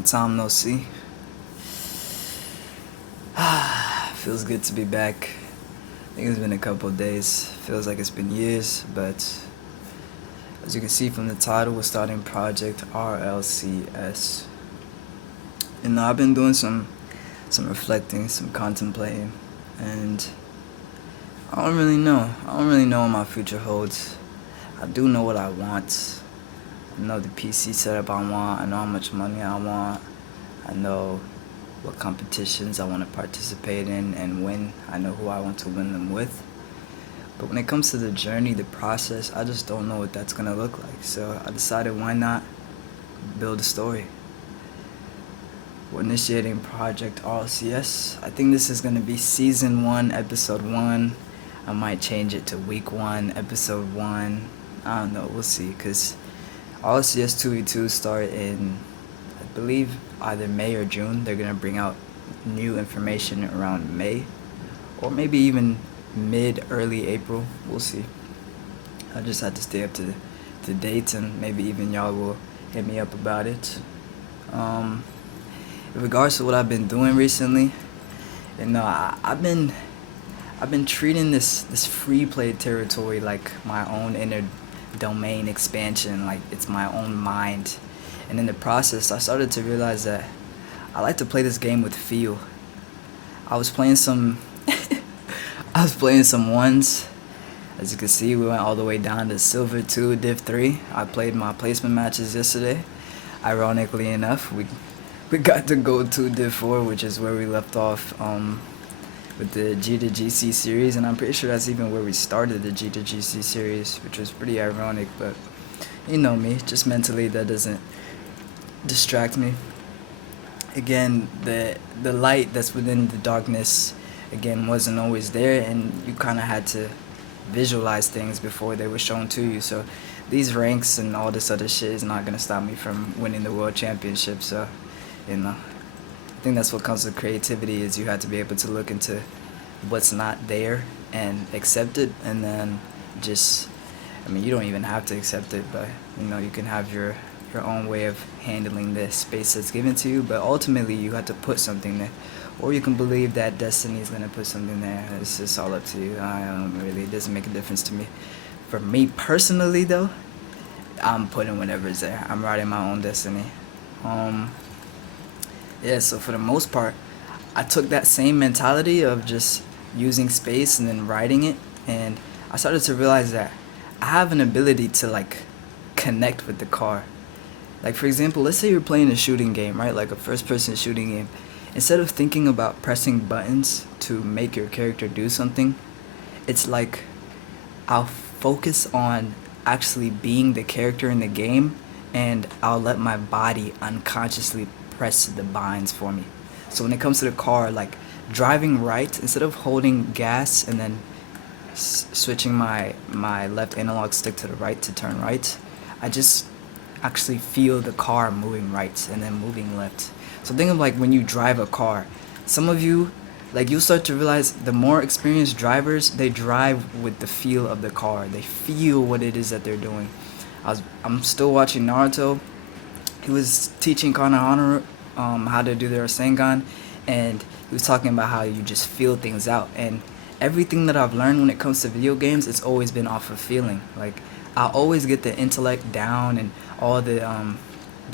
Long time no see. Feels good to be back. I think it's been a couple of days. Feels like it's been years, but as you can see from the title, we're starting Project RLCS. And I've been doing some reflecting, some contemplating, and I don't really know. I don't really know what my future holds. I do know what I want. I know the PC setup I want. I know how much money I want. I know what competitions I want to participate in and win. I know who I want to win them with. But when it comes to the journey, the process, I just don't know what that's going to look like. So I decided, why not build a story? We're initiating Project RLCS. I think this is going to be Season 1, Episode 1. I might change it to Week 1, Episode 1. I don't know, we'll see, because RLCS 2v2 start in, I believe, either May or June. They're going to bring out new information around May, or maybe even early April. We'll see. I just had to stay up to date, and maybe even y'all will hit me up about it. In regards to what I've been doing recently, I've been treating this free play territory like my own inner domain expansion, like it's my own mind. And in the process, I started to realize that I like to play this game with feel. I was playing some ones. As you can see, we went all the way down to Silver 2, Div 3. I played my placement matches yesterday. Ironically enough, we got to go to Div 4, which is where we left off with the G to GC series, and I'm pretty sure that's even where we started the G to GC series, which was pretty ironic, but you know me, just mentally that doesn't distract me. Again, the light that's within the darkness, again, wasn't always there, and you kind of had to visualize things before they were shown to you. So these ranks and all this other shit is not going to stop me from winning the world championship. So, I think that's what comes with creativity, is you have to be able to look into what's not there and accept it, and then you don't even have to accept it, but you can have your own way of handling the space that's given to you, but ultimately you have to put something there, or you can believe that destiny is going to put something there. It's just all up to you. It doesn't make a difference to me. For me personally though, I'm putting whatever's there. I'm writing my own destiny. So for the most part, I took that same mentality of just using space and then writing it, and I started to realize that I have an ability to connect with the car. Like, for example, let's say you're playing a shooting game, right? Like a first-person shooting game. Instead of thinking about pressing buttons to make your character do something, it's like I'll focus on actually being the character in the game, and I'll let my body unconsciously press the binds for me. So when it comes to the car, like driving right, instead of holding gas and then switching my left analog stick to the right to turn right, I just actually feel the car moving right and then moving left. So think of like when you drive a car, some of you, you'll start to realize the more experienced drivers, they drive with the feel of the car. They feel what it is that they're doing. I'm still watching Naruto. He was teaching Konohana how to do their Rasengan, and he was talking about how you just feel things out. And everything that I've learned when it comes to video games, it's always been off of feeling. Like, I always get the intellect down and all the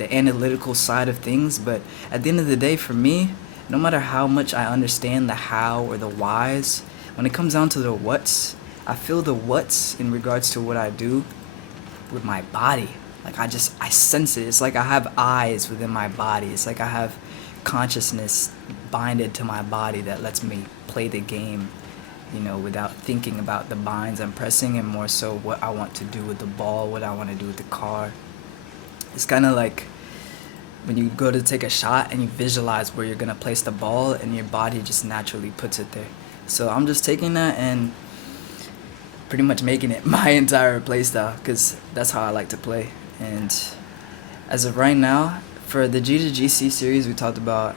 analytical side of things, but at the end of the day, for me, no matter how much I understand the how or the whys, when it comes down to the whats, I feel the whats in regards to what I do with my body. Like, I sense it. It's like I have eyes within my body. It's like I have consciousness binded to my body that lets me play the game, without thinking about the binds I'm pressing, and more so what I want to do with the ball, what I want to do with the car. It's kind of like when you go to take a shot and you visualize where you're going to place the ball, and your body just naturally puts it there. So I'm just taking that and pretty much making it my entire playstyle, because that's how I like to play. And as of right now, for the G to GC series, we talked about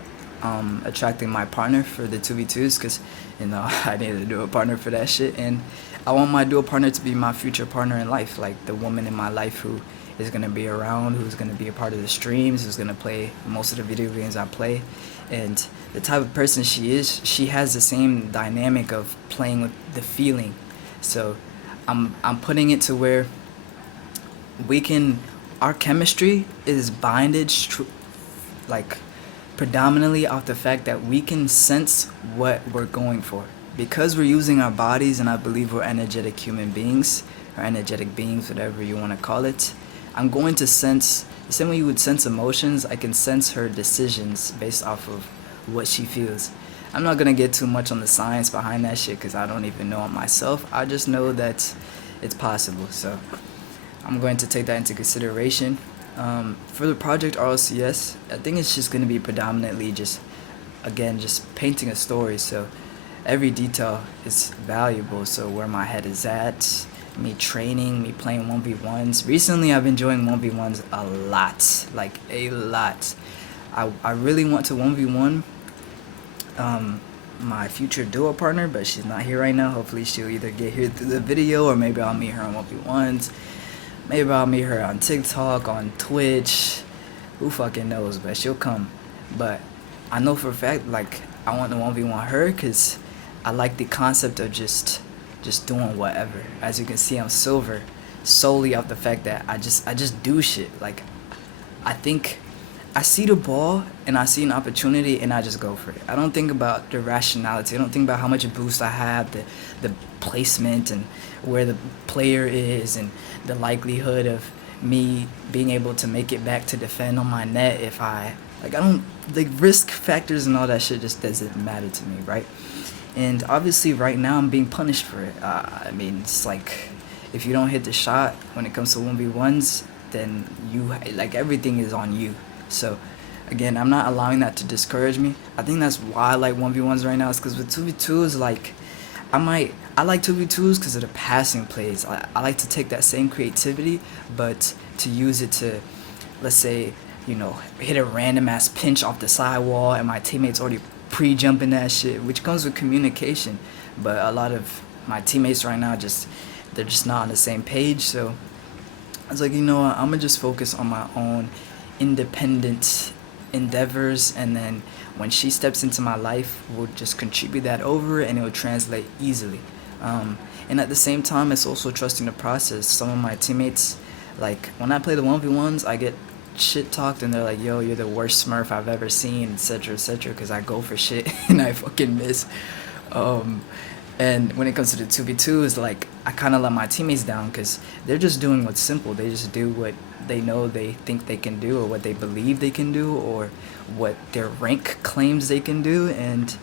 attracting my partner for the 2v2s, because I needed to do a partner for that shit, and I want my dual partner to be my future partner in life, like the woman in my life who is gonna be around, who's gonna be a part of the streams, who's gonna play most of the video games I play, and the type of person she is. She has the same dynamic of playing with the feeling. So I'm putting it to where we can, our chemistry is like predominantly off the fact that we can sense what we're going for because we're using our bodies, and I believe we're energetic human beings or energetic beings, whatever you want to call it. I'm going to sense the same way you would sense emotions. I can sense her decisions based off of what she feels. I'm not gonna get too much on the science behind that shit because I don't even know it myself. I just know that it's possible. So I'm going to take that into consideration. For the project RLCS, I think it's just going to be predominantly just painting a story. So every detail is valuable. So where my head is at, me training, me playing 1v1s. Recently, I've been enjoying 1v1s a lot, like a lot. I really want to 1v1 my future duo partner, but she's not here right now. Hopefully she'll either get here through the video, or maybe I'll meet her on 1v1s. Maybe I'll meet her on TikTok, on Twitch. Who fucking knows, but she'll come. But I know for a fact, like, I want to 1v1 her because I like the concept of just doing whatever. As you can see, I'm silver solely off the fact that I just do shit. Like, I think I see the ball and I see an opportunity and I just go for it. I don't think about the rationality. I don't think about how much boost I have, the placement and where the player is, and the likelihood of me being able to make it back to defend on my net if I don't, like, risk factors and all that shit just doesn't matter to me, right? And obviously right now I'm being punished for it. I mean, it's like, if you don't hit the shot when it comes to 1v1s, then everything is on you. So again, I'm not allowing that to discourage me. I think that's why I like 1v1s right now, is because with 2v2s, like, I like 2v2s because of the passing plays. I like to take that same creativity, but to use it to, let's say, hit a random ass pinch off the sidewall and my teammates already pre-jumping that shit, which comes with communication. But a lot of my teammates right now, they're just not on the same page. So I was like, you know what, I'm gonna just focus on my own independent endeavors, and then when she steps into my life, we'll just contribute that over and it will translate easily. And at the same time, it's also trusting the process. Some of my teammates, like, when I play the 1v1s, I get shit talked and they're like, yo, you're the worst smurf I've ever seen, etc., etc., because I go for shit and I fucking miss. And when it comes to the 2v2s, like, I kind of let my teammates down because they're just doing what's simple. They just do what they know they think they can do, or what they believe they can do, or what their rank claims they can do, and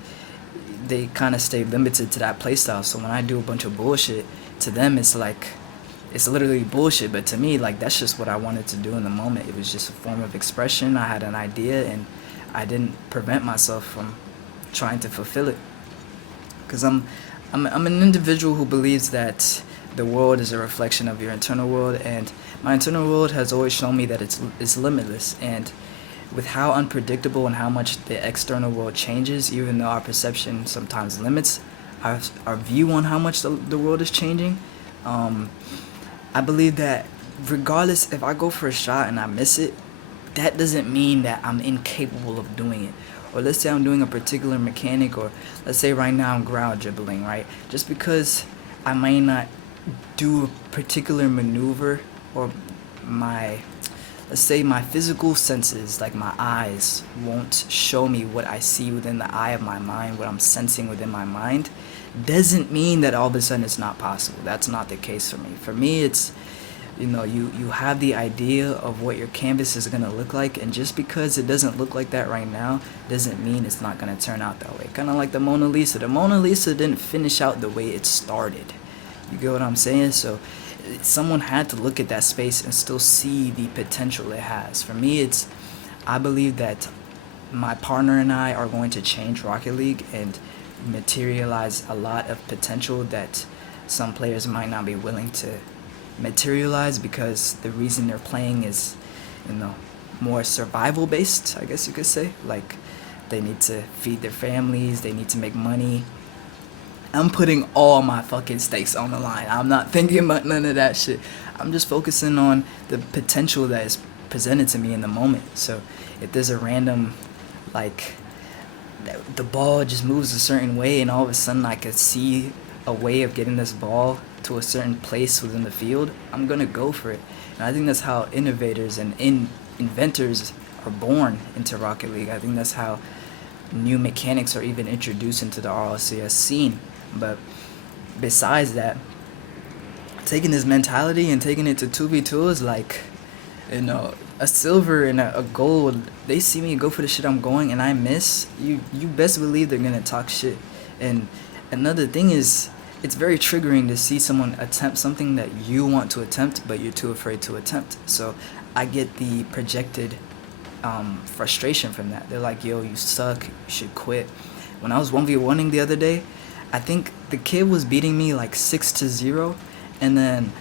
they kind of stay limited to that playstyle. So when I do a bunch of bullshit, to them it's like, it's literally bullshit, but to me, like, that's just what I wanted to do in the moment. It was just a form of expression. I had an idea and I didn't prevent myself from trying to fulfill it, because I'm an individual who believes that the world is a reflection of your internal world, and my internal world has always shown me that it's limitless. And with how unpredictable and how much the external world changes, even though our perception sometimes limits our view on how much the world is changing, I believe that regardless, if I go for a shot and I miss it, that doesn't mean that I'm incapable of doing it. Or let's say I'm doing a particular mechanic, or let's say right now I'm ground dribbling, right? Just because I may not do a particular maneuver, or let's say my physical senses, like my eyes, won't show me what I see within the eye of my mind, what I'm sensing within my mind, doesn't mean that all of a sudden it's not possible. That's not the case for me. For me, it's, you have the idea of what your canvas is going to look like, and just because it doesn't look like that right now doesn't mean it's not going to turn out that way. Kind of like the Mona Lisa. The Mona Lisa didn't finish out the way it started. You get what I'm saying? So someone had to look at that space and still see the potential it has. For me, I believe that my partner and I are going to change Rocket League and materialize a lot of potential that some players might not be willing to materialize, because the reason they're playing is, more survival based, I guess you could say. Like, they need to feed their families, they need to make money. I'm putting all my fucking stakes on the line. I'm not thinking about none of that shit. I'm just focusing on the potential that is presented to me in the moment. So if there's a random, like, the ball just moves a certain way, and all of a sudden I could see a way of getting this ball to a certain place within the field, I'm gonna go for it. And I think that's how innovators and inventors are born into Rocket League. I think that's how new mechanics are even introduced into the RLCS scene. But besides that, taking this mentality and taking it to 2v2 is like, a silver and a gold. They see me go for the shit I'm going and I miss. You best believe they're gonna talk shit. And another thing is, it's very triggering to see someone attempt something that you want to attempt, but you're too afraid to attempt. So I get the projected frustration from that. They're like, yo, you suck, you should quit. When I was 1v1ing the other day, I think the kid was beating me like 6-0, and then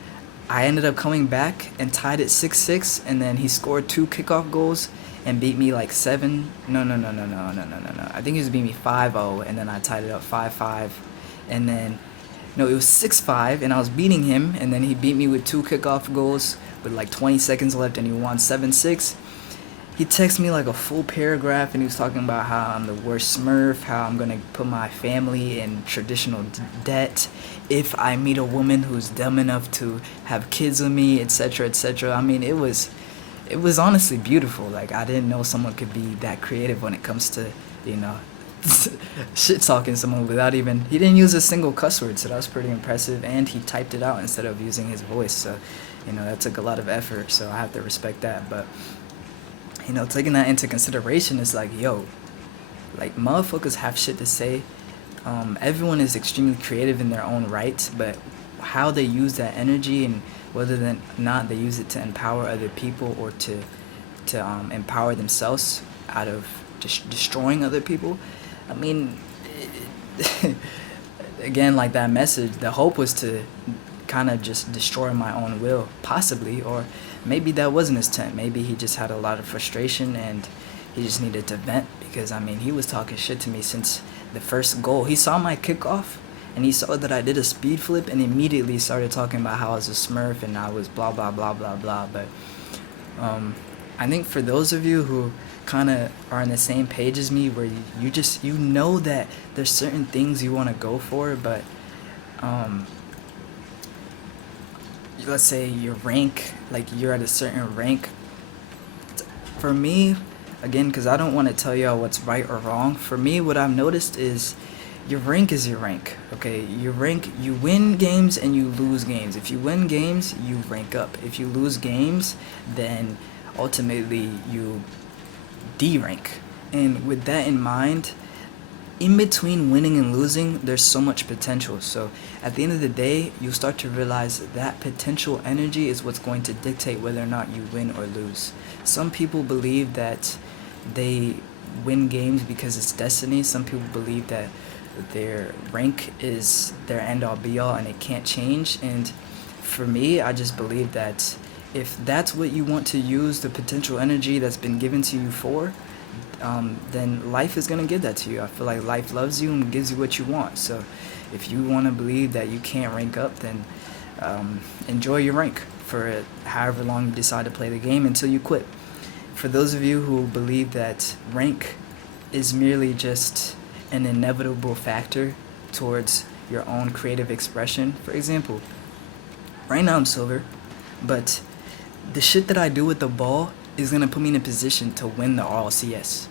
I ended up coming back and tied it 6-6, and then he scored 2 kickoff goals and beat me like 7. No. I think he was beating me 5-0, and then I tied it up 5-5, and then no, it was 6-5, and I was beating him, and then he beat me with 2 kickoff goals with like 20 seconds left, and he won 7-6. He texted me like a full paragraph, and he was talking about how I'm the worst Smurf, how I'm gonna put my family in traditional debt if I meet a woman who's dumb enough to have kids with me, etc., etc. I mean, it was honestly beautiful. Like, I didn't know someone could be that creative when it comes to, shit talking someone without even, he didn't use a single cuss word, so that was pretty impressive, and he typed it out instead of using his voice, so, that took a lot of effort, so I have to respect that. But taking that into consideration, is like, yo, like, motherfuckers have shit to say. Everyone is extremely creative in their own right, but how they use that energy, and whether or not they use it to empower other people or to empower themselves out of destroying other people. I mean, again, like that message, the hope was to kind of just destroy my own will, possibly, or maybe that wasn't his intent. Maybe he just had a lot of frustration and he just needed to vent, because I mean, he was talking shit to me since the first goal. He saw my kickoff and he saw that I did a speed flip and immediately started talking about how I was a Smurf and I was blah blah blah blah blah. But I think for those of you who kind of are on the same page as me, where you know that there's certain things you want to go for, but let's say your rank, like you're at a certain rank. For me, again, because I don't want to tell y'all what's right or wrong, for me, what I've noticed is your rank is your rank, okay? Your rank, you win games and you lose games. If you win games, you rank up. If you lose games, then ultimately you D-rank. And with that in mind, in between winning and losing, there's so much potential. So at the end of the day, you start to realize that potential energy is what's going to dictate whether or not you win or lose. Some people believe that they win games because it's destiny. Some people believe that their rank is their end-all be-all and it can't change. And for me, I just believe that if that's what you want to use the potential energy that's been given to you for, then life is going to give that to you. I feel like life loves you and gives you what you want. So if you want to believe that you can't rank up, then enjoy your rank for however long you decide to play the game until you quit. For those of you who believe that rank is merely just an inevitable factor towards your own creative expression, for example, right now I'm silver, but the shit that I do with the ball is going to put me in a position to win the RLCS.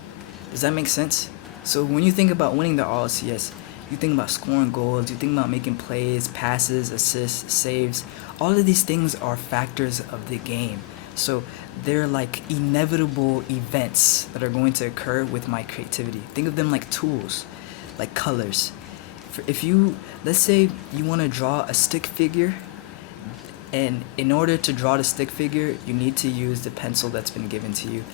Does that make sense? So when you think about winning the RLCS, you think about scoring goals, you think about making plays, passes, assists, saves. All of these things are factors of the game. So they're like inevitable events that are going to occur with my creativity. Think of them like tools, like colors. If you, let's say you want to draw a stick figure, and in order to draw the stick figure, you need to use the pencil that's been given to you.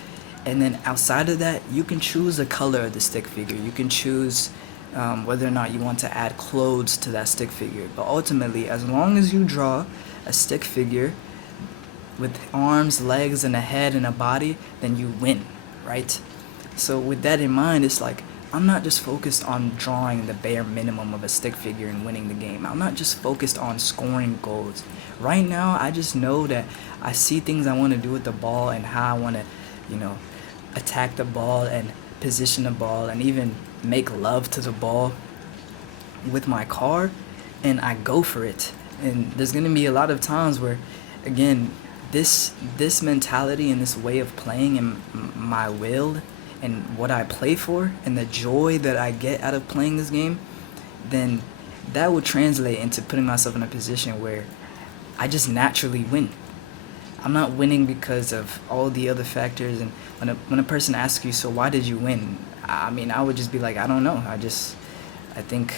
And then outside of that, you can choose the color of the stick figure. You can choose whether or not you want to add clothes to that stick figure. But ultimately, as long as you draw a stick figure with arms, legs, and a head and a body, then you win, right? So with that in mind, it's like I'm not just focused on drawing the bare minimum of a stick figure and winning the game. I'm not just focused on scoring goals. Right now, I just know that I see things I want to do with the ball and how I want to, you know, attack the ball and position the ball and even make love to the ball with my car, and I go for it. And there's gonna be a lot of times where, again, this mentality and this way of playing and my will and what I play for and the joy that I get out of playing this game, then that would translate into putting myself in a position where I just naturally win. I'm not winning because of all the other factors. And when a person asks you, so why did you win? I mean, I would just be like, I don't know. I think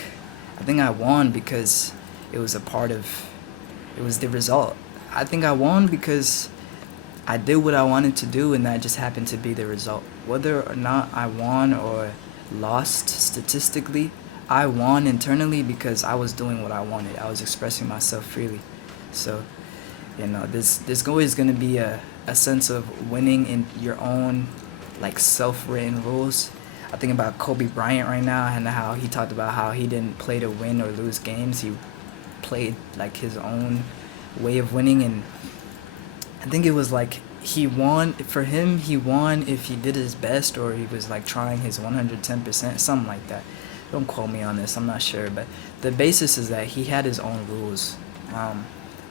I won because it was it was the result. I think I won because I did what I wanted to do, and that just happened to be the result. Whether or not I won or lost statistically, I won internally because I was doing what I wanted. I was expressing myself freely. So, there's always going to be a sense of winning in your own, like, self-written rules. I think about Kobe Bryant right now and how he talked about how he didn't play to win or lose games. He played, like, his own way of winning, and I think it was like he won. For him, he won if he did his best or he was, like, trying his 110%, something like that. Don't quote me on this, I'm not sure, but the basis is that he had his own rules.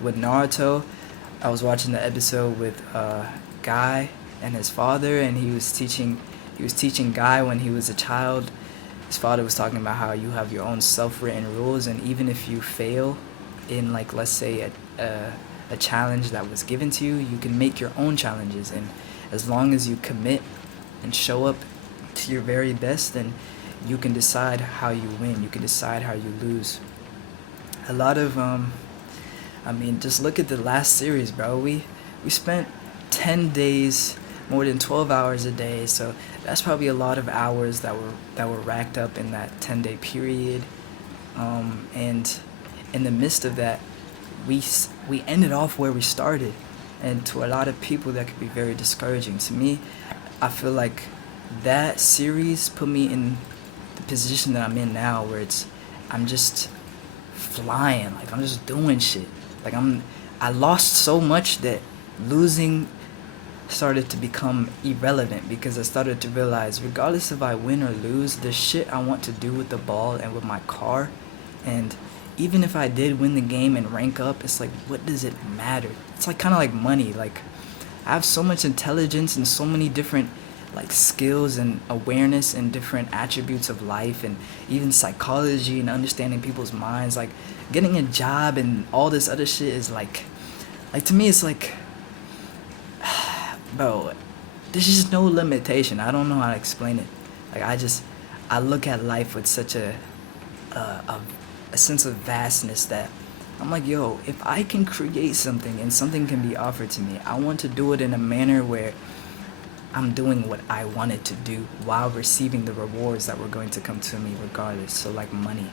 With Naruto, I was watching the episode with Guy and his father, and he was teaching Guy when he was a child. His father was talking about how you have your own self-written rules, and even if you fail in, like, let's say a challenge that was given to you, you can make your own challenges, and as long as you commit and show up to your very best, then you can decide how you win. You can decide how you lose. A lot of just look at the last series, bro. We spent 10 days, more than 12 hours a day, so that's probably a lot of hours that were racked up in that 10-day period. And in the midst of that, we ended off where we started, and to a lot of people that could be very discouraging. To me, I feel like that series put me in the position that I'm in now, where I'm just flying, like, I'm just doing shit. Like, I lost so much that losing started to become irrelevant, because I started to realize, regardless if I win or lose, there's shit I want to do with the ball and with my car. And even if I did win the game and rank up, it's like, what does it matter? It's like kind of like money. Like, I have so much intelligence and so many different, like, skills and awareness and different attributes of life and even psychology and understanding people's minds. Like, getting a job and all this other shit is like to me, it's like, bro, there's just no limitation. I don't know how to explain it. Like, I look at life with such a sense of vastness that I'm like, yo, if I can create something and something can be offered to me, I want to do it in a manner where I'm doing what I wanted to do while receiving the rewards that were going to come to me regardless. So, like, money.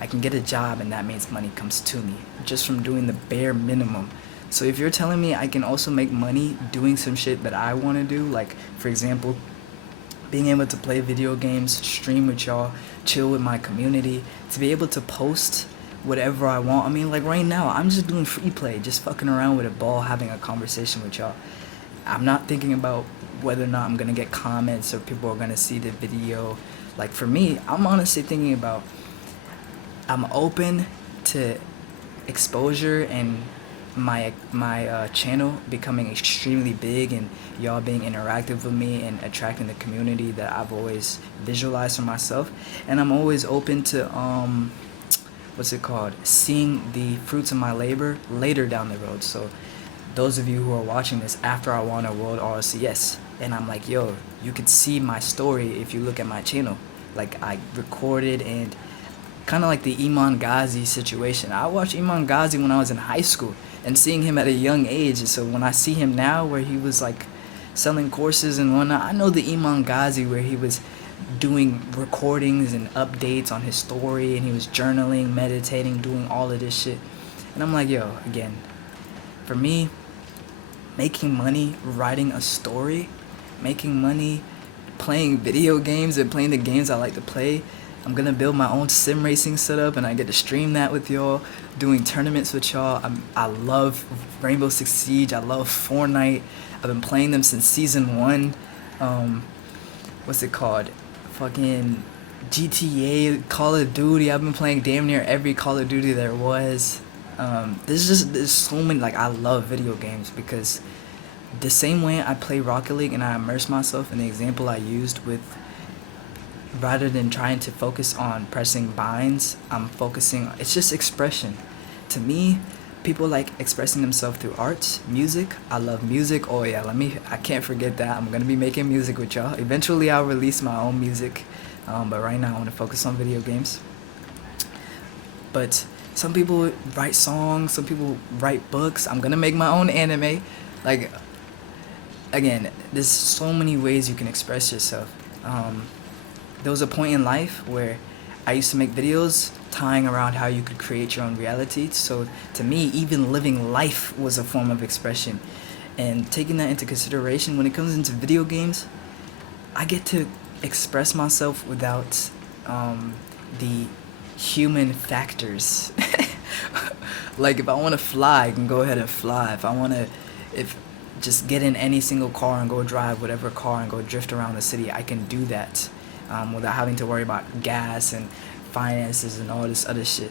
I can get a job, and that means money comes to me just from doing the bare minimum. So if you're telling me I can also make money doing some shit that I want to do, like, for example, being able to play video games, stream with y'all, chill with my community, to be able to post whatever I want. I mean, like, right now, I'm just doing free play, just fucking around with a ball, having a conversation with y'all. I'm not thinking about whether or not I'm going to get comments or people are going to see the video. Like, for me, I'm honestly thinking about, I'm open to exposure and my channel becoming extremely big and y'all being interactive with me and attracting the community that I've always visualized for myself. And I'm always open to seeing the fruits of my labor later down the road. So those of you who are watching this after I won a World RLCS, and I'm like, yo, you could see my story if you look at my channel. Like, I recorded, and kind of like the Iman Ghazi situation. I watched Iman Ghazi when I was in high school, and seeing him at a young age. So when I see him now, where he was, like, selling courses and whatnot, I know the Iman Ghazi where he was doing recordings and updates on his story, and he was journaling, meditating, doing all of this shit. And I'm like, yo, again, for me, making money writing a story, making money playing video games and playing the games I like to play. I'm gonna build my own sim racing setup, and I get to stream that with y'all, doing tournaments with y'all. I love Rainbow Six Siege. I love Fortnite. I've been playing them since season 1. Um, what's it called? Fucking GTA, Call of Duty. I've been playing damn near every Call of Duty there was. There's so many. Like, I love video games because the same way I play Rocket League and I immerse myself in the example I used with, rather than trying to focus on pressing binds, I'm focusing, it's just expression. To me, people like expressing themselves through arts, music. I love music. Oh yeah, I can't forget that. I'm gonna be making music with y'all. Eventually I'll release my own music, but right now I want to focus on video games. But some people write songs, some people write books. I'm gonna make my own anime. Like, again, there's so many ways you can express yourself. There was a point in life where I used to make videos tying around how you could create your own reality. So to me, even living life was a form of expression. And taking that into consideration, when it comes into video games, I get to express myself without the human factors. Like, if I want to fly, I can go ahead and fly. If just get in any single car and go drive whatever car and go drift around the city, I can do that without having to worry about gas and finances and all this other shit,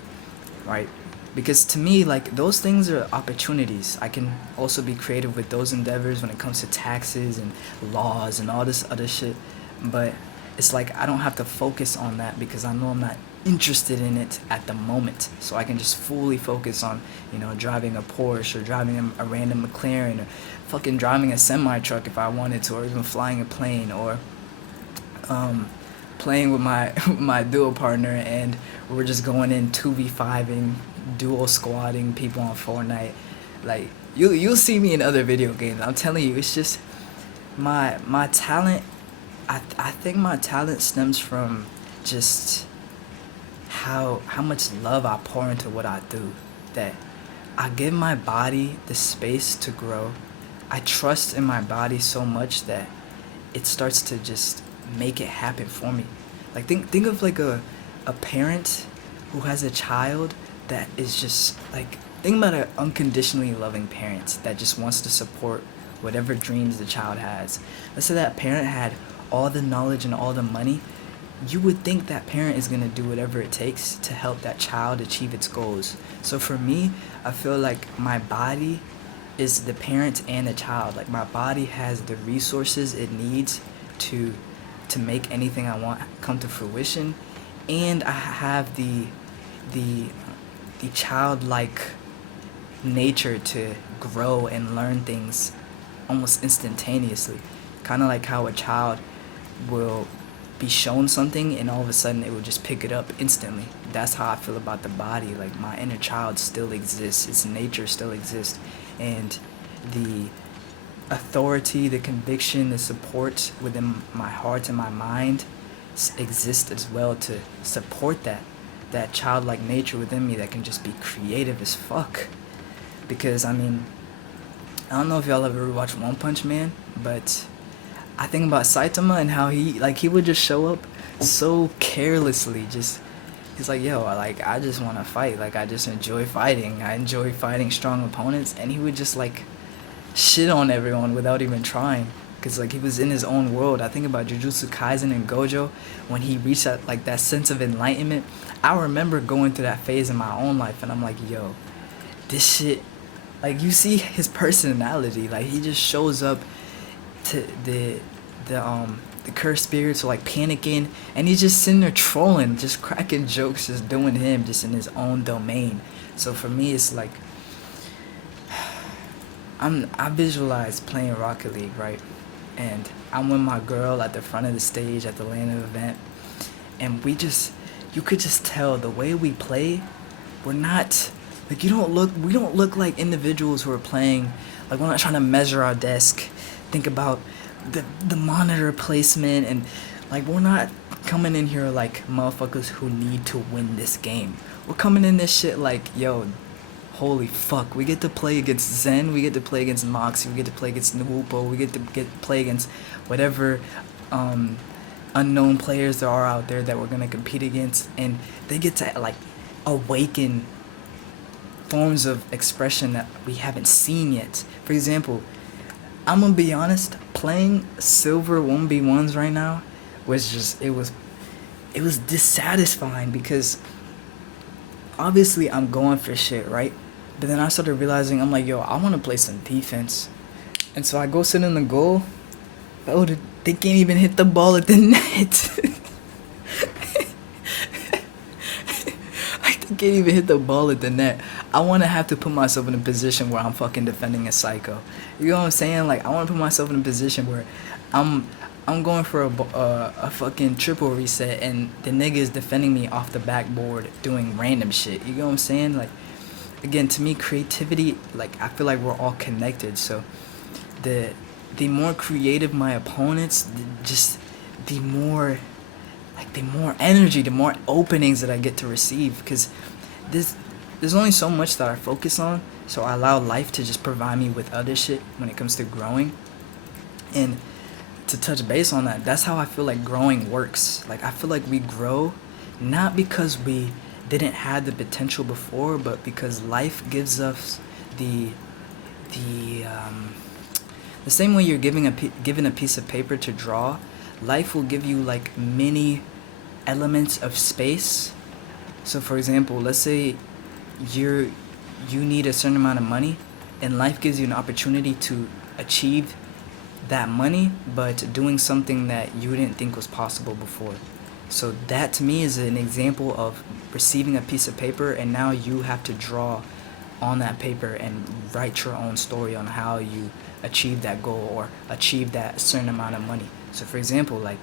right? Because to me, like, those things are opportunities. I can also be creative with those endeavors when it comes to taxes and laws and all this other shit. But it's like I don't have to focus on that because I know I'm not interested in it at the moment. So I can just fully focus on, driving a Porsche or driving a random McLaren or fucking driving a semi-truck if I wanted to, or even flying a plane, or playing with my duo partner and we're just going in 2v5ing, duo squatting people on Fortnite. Like, you'll see me in other video games. I'm telling you, it's just my talent. I think my talent stems from just how much love I pour into what I do. That I give my body the space to grow. I trust in my body so much that it starts to just make it happen for me. Like, think of like a parent who has a child that is just like, think about an unconditionally loving parent that just wants to support whatever dreams the child has. Let's say that parent had all the knowledge and all the money. You would think that parent is going to do whatever it takes to help that child achieve its goals. So for me, I feel like my body is the parent and the child. Like, my body has the resources it needs to make anything I want come to fruition, and I have the childlike nature to grow and learn things almost instantaneously. Kind of like how a child will be shown something and all of a sudden it will just pick it up instantly. That's how I feel about the body. Like, my inner child still exists, its nature still exists, and the authority, the conviction, the support within my heart and my mind exists as well to support that childlike nature within me that can just be creative as fuck. Because I don't know if y'all ever watched One Punch Man, but I think about Saitama and how he would just show up so carelessly. He's like, yo, like, I just want to fight. Like, I just enjoy fighting. I enjoy fighting strong opponents. And he would just, like, shit on everyone without even trying. Because, like, he was in his own world. I think about Jujutsu Kaisen and Gojo. When he reached that sense of enlightenment, I remember going through that phase in my own life. And I'm like, yo, this shit, like, you see his personality. Like, he just shows up to the cursed spirits are like panicking, and he's just sitting there trolling, just cracking jokes, just doing him, just in his own domain. So for me, it's like I visualize playing Rocket League, right? And I'm with my girl at the front of the stage at the LAN event, and you could just tell the way we play, we're not like, we don't look like individuals who are playing. Like, we're not trying to measure our desk, think about the monitor placement, and like, we're not coming in here like motherfuckers who need to win this game. We're coming in this shit like, yo, holy fuck, we get to play against Zen, we get to play against Moxie, we get to play against Nwupo, we get to play against whatever um, unknown players there are out there that we're gonna compete against, and they get to like awaken forms of expression that we haven't seen yet. For example, I'm gonna be honest, playing silver 1v1s right now was just it was dissatisfying because obviously I'm going for shit, right? But then I started realizing I'm like, yo, I want to play some defense, and so I go sit in the goal. Oh, they can't even hit the ball at the net. Like they can't even hit the ball at the net. I want to have to put myself in a position where I'm fucking defending a psycho. You know what I'm saying? Like I want to put myself in a position where I'm I'm going for a fucking triple reset and the nigga is defending me off the backboard doing random shit. You know what I'm saying? Like again, to me, creativity, like I feel like we're all connected. So the the more creative my opponents, just the more the more energy, the more openings that I get to receive. Because this there's only so much that I focus on, so I allow life to just provide me with other shit when it comes to growing. And to touch base on that, that's how I feel like growing works. Like I feel like we grow not because we didn't have the potential before, but because life gives us the the um, the same way you're given a piece of paper to draw, life will give you like many elements of space. So for example, let's say you're you need a certain amount of money, and life gives you an opportunity to achieve that money, but doing something that you didn't think was possible before. So that to me is an example of receiving a piece of paper, and now you have to draw on that paper and write your own story on how you achieve that goal or achieve that certain amount of money. So for example, like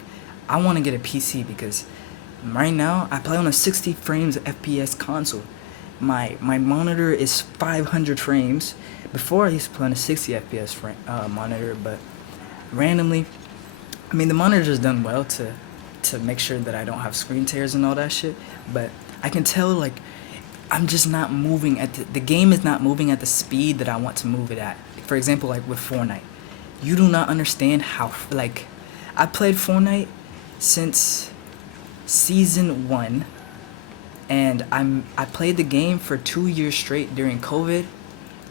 I want to get a PC because right now I play on a 60 frames FPS console. My monitor is 500 frames. Before I used to play on a 60 FPS monitor, but randomly, I mean the monitor's done well to make sure that I don't have screen tears and all that shit, but I can tell like I'm just not moving at the game is not moving at the speed that I want to move it at. For example, like with Fortnite, you do not understand how like I played Fortnite since season 1, and I played the game for 2 years straight during COVID,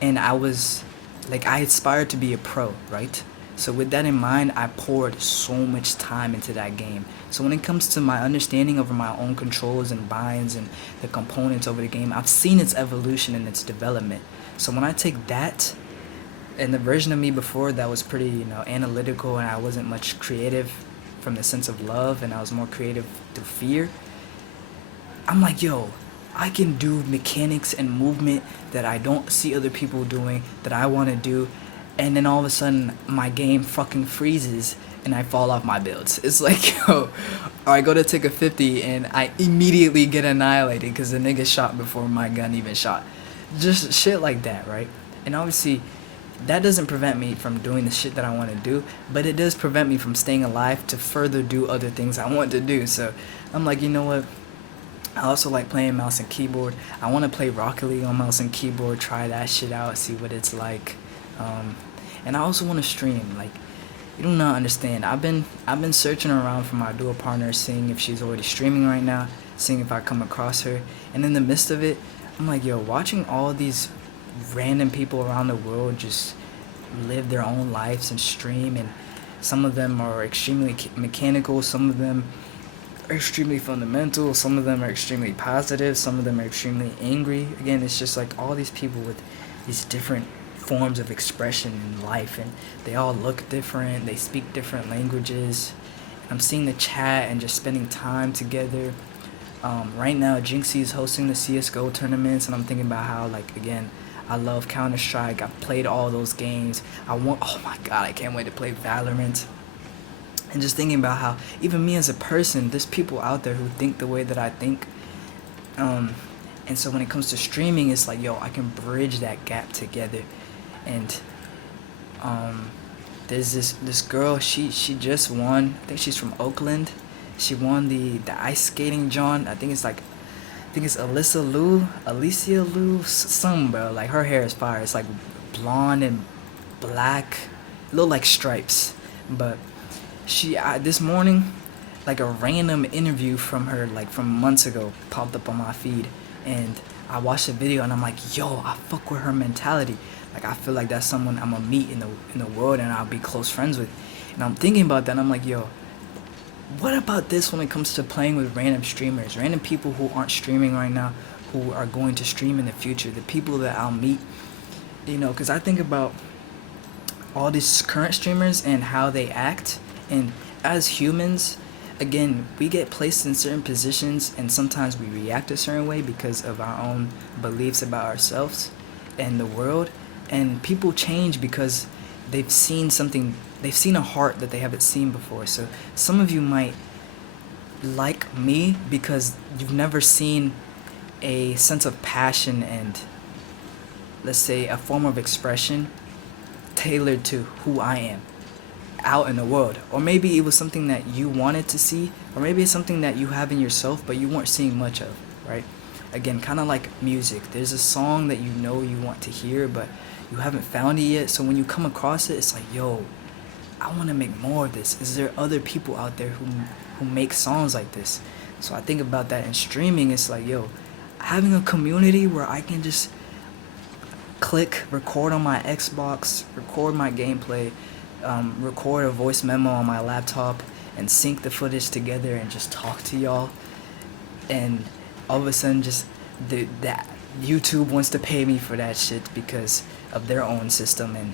and I was like I aspired to be a pro, right? So with that in mind, I poured so much time into that game. So when it comes to my understanding over my own controls and binds and the components over the game, I've seen its evolution and its development. So when I take that and the version of me before that was pretty, analytical, and I wasn't much creative from the sense of love, and I was more creative through fear, I'm like, yo, I can do mechanics and movement that I don't see other people doing that I want to do, and then all of a sudden my game fucking freezes and I fall off my builds. It's like, yo, or I go to take a 50 and I immediately get annihilated because the nigga shot before my gun even shot. Just shit like that, right? And obviously that doesn't prevent me from doing the shit that I want to do, but it does prevent me from staying alive to further do other things I want to do. So I'm like, you know what? I also like playing mouse and keyboard. I want to play Rocket League on mouse and keyboard, try that shit out, see what it's like. And I also want to stream. Like, you do not understand. I've been searching around for my dual partner, seeing if she's already streaming right now, seeing if I come across her. And in the midst of it, I'm like, yo, watching all these random people around the world just live their own lives and stream, and some of them are extremely mechanical, some of them are extremely fundamental, some of them are extremely positive, some of them are extremely angry. Again, it's just like all these people with these different forms of expression in life, and they all look different, they speak different languages. I'm seeing the chat and just spending time together. Right now Jinxie is hosting the CSGO tournaments, and I'm thinking about how, like, again, I love Counter-Strike, I've played all those games. Oh my god, I can't wait to play Valorant. And just thinking about how even me as a person, there's people out there who think the way that I think. And so when it comes to streaming, it's like, yo, I can bridge that gap together. And there's this girl, she just won. I think she's from Oakland. She won the ice skating John. I think it's Alicia Lou, some bro. Like her hair is fire. It's like blonde and black, look like stripes, but This morning, like a random interview from her, like from months ago, popped up on my feed, and I watched the video, and I'm like, yo, I fuck with her mentality. Like I feel like that's someone I'm gonna meet in the world, and I'll be close friends with. And I'm thinking about that, and I'm like, yo, what about this when it comes to playing with random streamers, random people who aren't streaming right now, who are going to stream in the future, the people that I'll meet, because I think about all these current streamers and how they act, and as humans, again, we get placed in certain positions, and sometimes we react a certain way because of our own beliefs about ourselves and the world, and people change because they've seen something, they've seen a heart that they haven't seen before. So some of you might like me because you've never seen a sense of passion and, let's say, a form of expression tailored to who I am out in the world. Or maybe it was something that you wanted to see, or maybe it's something that you have in yourself but you weren't seeing much of, right? Again, kind of like music. There's a song that you know you want to hear, but you haven't found it yet. So when you come across it, it's like, yo, I want to make more of this. Is there other people out there who make songs like this? So I think about that in streaming. It's like, yo, having a community where I can just click, record on my Xbox, record my gameplay, record a voice memo on my laptop, and sync the footage together and just talk to y'all. And all of a sudden, just that YouTube wants to pay me for that shit because of their own system, and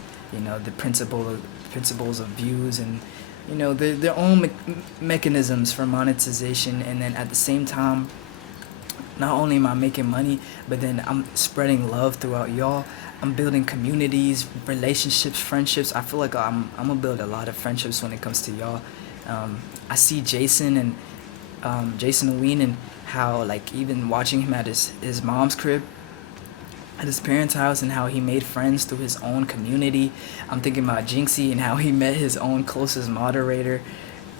the principles of views, and their own mechanisms for monetization. And then at the same time, not only am I making money, but then I'm spreading love throughout y'all. I'm building communities, relationships, friendships. I feel like I'm gonna build a lot of friendships when it comes to y'all. I see Jason and Jason Ween, and how, like, even watching him at his mom's crib, at his parents' house, and how he made friends through his own community. I'm thinking about Jinxie and how he met his own closest moderator,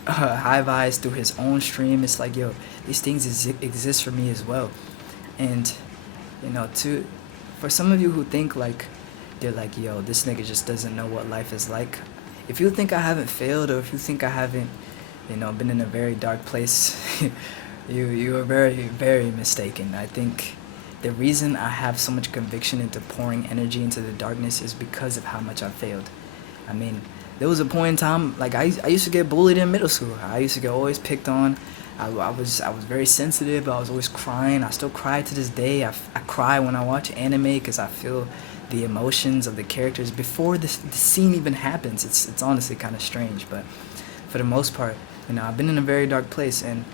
High Vibes, through his own stream. It's like, yo, these things exist for me as well. And for some of you who think like, they're like, yo, this nigga just doesn't know what life is like. If you think I haven't failed, or if you think I haven't been in a very dark place, you are very, very mistaken. I think the reason I have so much conviction into pouring energy into the darkness is because of how much I failed. I mean, there was a point in time, like I used to get bullied in middle school. I used to get always picked on. I was very sensitive. I was always crying. I still cry to this day. I cry when I watch anime because I feel the emotions of the characters before the scene even happens. It's honestly kind of strange, but for the most part, I've been in a very dark place, and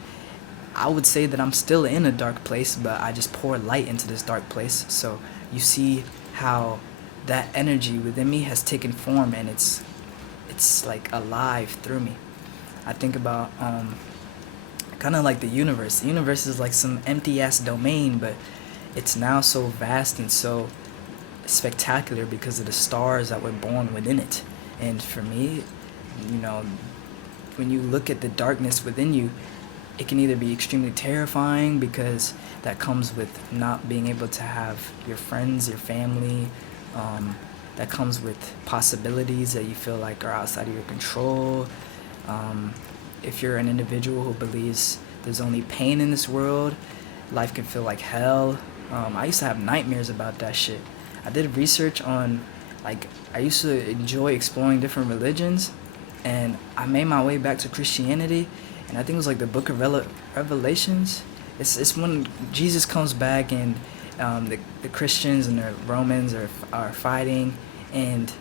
I would say that I'm still in a dark place, but I just pour light into this dark place. So you see how that energy within me has taken form, and it's like alive through me. I think about kind of like the universe. The universe is like some empty ass domain, but it's now so vast and so spectacular because of the stars that were born within it. And for me, when you look at the darkness within you, it can either be extremely terrifying because that comes with not being able to have your friends, your family, that comes with possibilities that you feel like are outside of your control. If you're an individual who believes there's only pain in this world, life can feel like hell. I used to have nightmares about that shit. I did research on, like, I used to enjoy exploring different religions, and I made my way back to Christianity, and I think it was like the Book of Revelations. It's when Jesus comes back, and the Christians and the Romans are fighting, and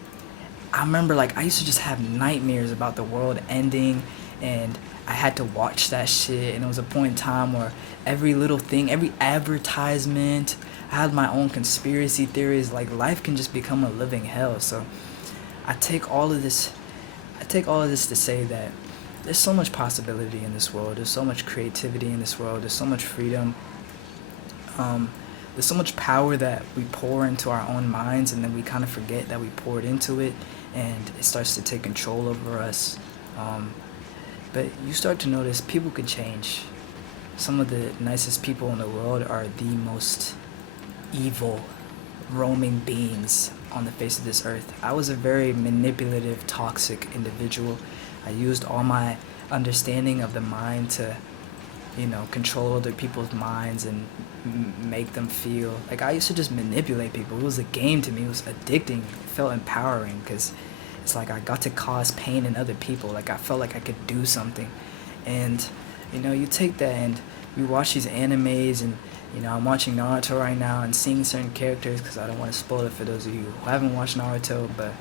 I remember, like, I used to just have nightmares about the world ending, and I had to watch that shit. And it was a point in time where every little thing, every advertisement, I had my own conspiracy theories. Like, life can just become a living hell. So I take all of this to say that there's so much possibility in this world. There's so much creativity in this world. There's so much freedom. There's so much power that we pour into our own minds, and then we kind of forget that we poured into it, and it starts to take control over us. But you start to notice people can change. Some of the nicest people in the world are the most evil, roaming beings on the face of this earth. I was a very manipulative, toxic individual. I used all my understanding of the mind to, control other people's minds and make them feel like I used to just manipulate people. It was a game to me. It was addicting. It felt empowering because it's like I got to cause pain in other people. Like I felt like I could do something, and you take that and you watch these animes, and I'm watching Naruto right now and seeing certain characters because I don't want to spoil it for those of you who haven't watched Naruto, but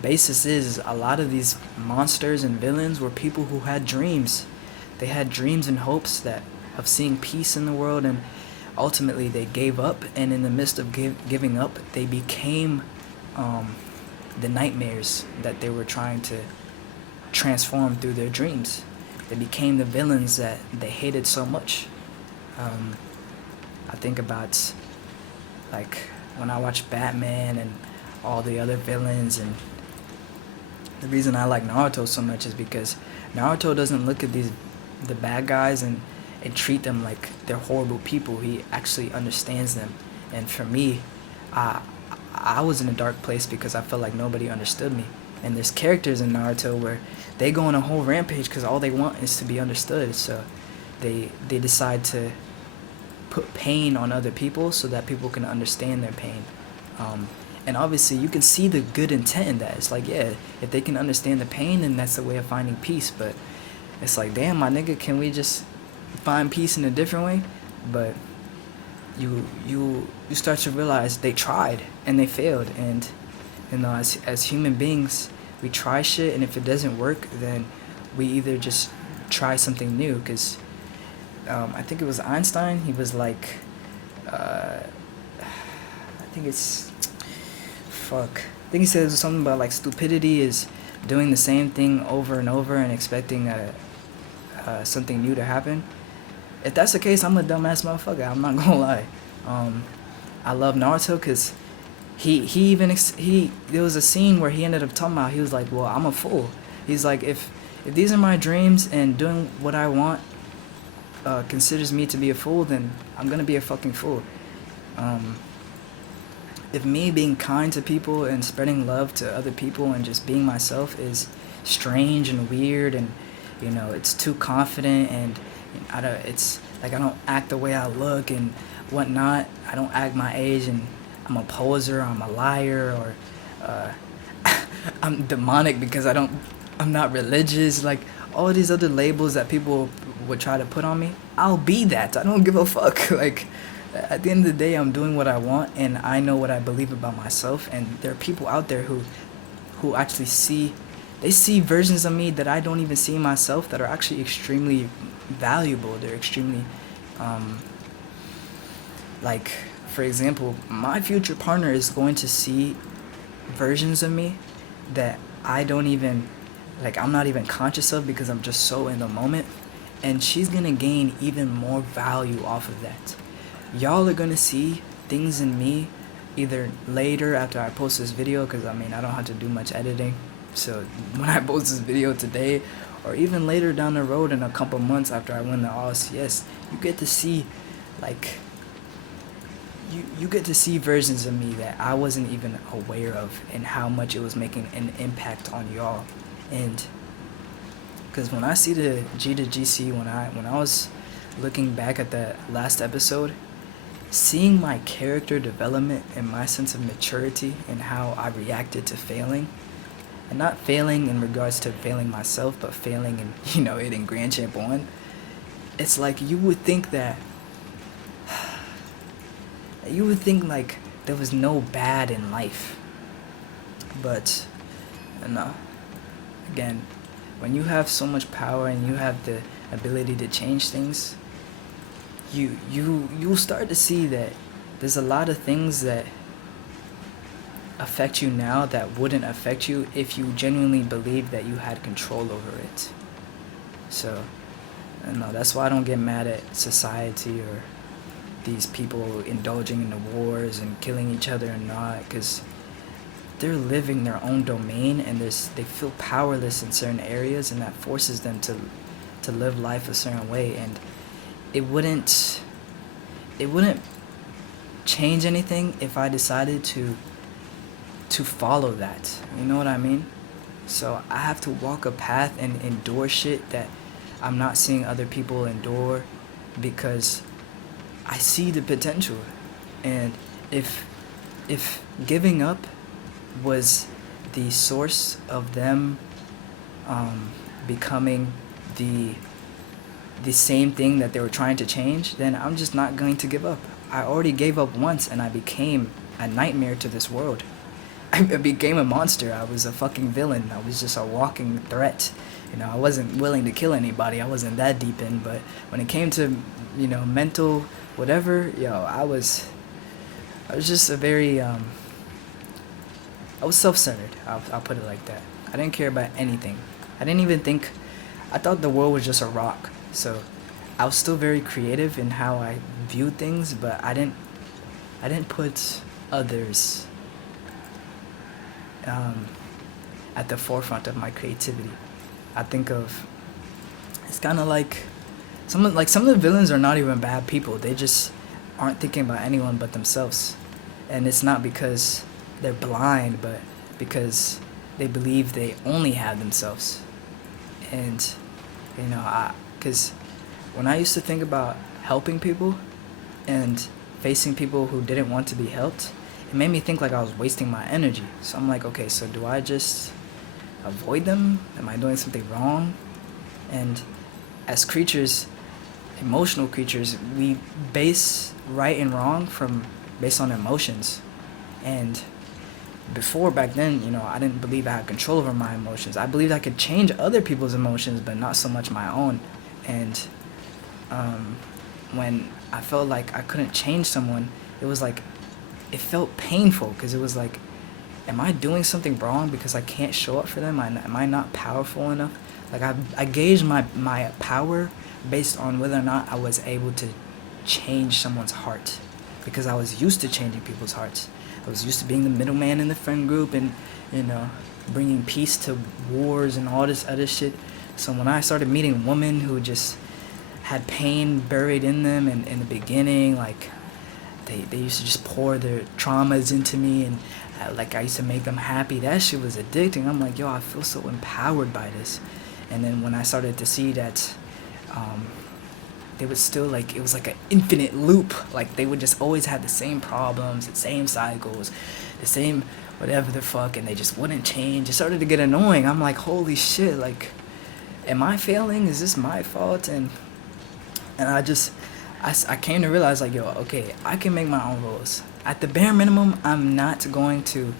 basis is a lot of these monsters and villains were people who had dreams. They had dreams and hopes that of seeing peace in the world, and ultimately they gave up. And in the midst of giving up, they became the nightmares that they were trying to transform through their dreams. They became the villains that they hated so much. I think about like when I watch Batman and all the other villains, and the reason I like Naruto so much is because Naruto doesn't look at the bad guys and treat them like they're horrible people. He actually understands them. And for me, I was in a dark place because I felt like nobody understood me. And there's characters in Naruto where they go on a whole rampage because all they want is to be understood. So they decide to put pain on other people so that people can understand their pain. And obviously you can see the good intent in that. It's like, yeah, if they can understand the pain, then that's the way of finding peace. But it's like, damn, my nigga, can we just find peace in a different way? But you start to realize they tried and they failed. And as human beings, we try shit, and if it doesn't work, then we either just try something new. Because I think it was Einstein. He was like, I think he said something about like stupidity is doing the same thing over and over and expecting something new to happen. If that's the case, I'm a dumbass motherfucker. I'm not gonna lie. I love Naruto because he there was a scene where he ended up talking about, he was like, well, I'm a fool. He's like, if these are my dreams and doing what I want considers me to be a fool, then I'm gonna be a fucking fool. If me being kind to people and spreading love to other people and just being myself is strange and weird, and it's too confident, and it's like I don't act the way I look and whatnot. I don't act my age, and I'm a poser, I'm a liar, or I'm demonic because I'm not religious. Like all these other labels that people would try to put on me, I'll be that. I don't give a fuck. Like at the end of the day, I'm doing what I want, and I know what I believe about myself. And there are people out there who actually see versions of me that I don't even see in myself that are actually extremely valuable. They're extremely like, for example, my future partner is going to see versions of me that I don't even, like, I'm not even conscious of because I'm just so in the moment, and she's gonna gain even more value off of that. Y'all are gonna see things in me either later after I post this video, because I don't have to do much editing. So when I post this video today, or even later down the road in a couple months after I win the RLCS, you get to see, like, you get to see versions of me that I wasn't even aware of, and how much it was making an impact on y'all. And because when I see the G to GC, when I was looking back at the last episode, seeing my character development and my sense of maturity and how I reacted to failing, and not failing in regards to failing myself, but failing in, it in Grand Champ 1, it's like you would think like there was no bad in life. But no. Again, when you have so much power and you have the ability to change things, you'll start to see that there's a lot of things that affect you now that wouldn't affect you if you genuinely believed that you had control over it. So, no, that's why I don't get mad at society or these people indulging in the wars and killing each other and not, because they're living their own domain, and they feel powerless in certain areas, and that forces them to live life a certain way. And it wouldn't change anything if I decided to follow that. You know what I mean? So I have to walk a path and endure shit that I'm not seeing other people endure because I see the potential. And if if giving up was the source of them becoming the the same thing that they were trying to change, then I'm just not going to give up. I already gave up once and I became a nightmare to this world. I became a monster. I was a fucking villain. I was just a walking threat. You know, I wasn't willing to kill anybody. I wasn't that deep in, but when it came to, mental whatever, I was just a very I was self-centered. I'll put it like that. I didn't care about anything. I didn't even think. I thought the world was just a rock. So I was still very creative in how I viewed things, but I didn't put others at the forefront of my creativity. I think of it's kind of like some of the villains are not even bad people. They just aren't thinking about anyone but themselves, and it's not because they're blind, but because they believe they only have themselves. And because when I used to think about helping people and facing people who didn't want to be helped, it made me think like I was wasting my energy. So I'm like, okay, so do I just avoid them? Am I doing something wrong? And as creatures, emotional creatures, we base right and wrong based on emotions. And back then, I didn't believe I had control over my emotions. I believed I could change other people's emotions, but not so much my own. And when I felt like I couldn't change someone, it felt painful because it was like, am I doing something wrong because I can't show up for them? Am I not powerful enough? Like I gauged my power based on whether or not I was able to change someone's heart, because I was used to changing people's hearts. I was used to being the middleman in the friend group and, bringing peace to wars and all this other shit. So when I started meeting women who just had pain buried in them, and in the beginning, like, they used to just pour their traumas into me, and I used to make them happy. That shit was addicting. I'm like, yo, I feel so empowered by this. And then when I started to see that they would still, it was like an infinite loop. Like, they would just always have the same problems, the same cycles, the same whatever the fuck, and they just wouldn't change. It started to get annoying. I'm like, holy shit, like, am I failing? Is this my fault? And I came to realize, like, yo, okay, I can make my own rules. At the bare minimum, I'm not going to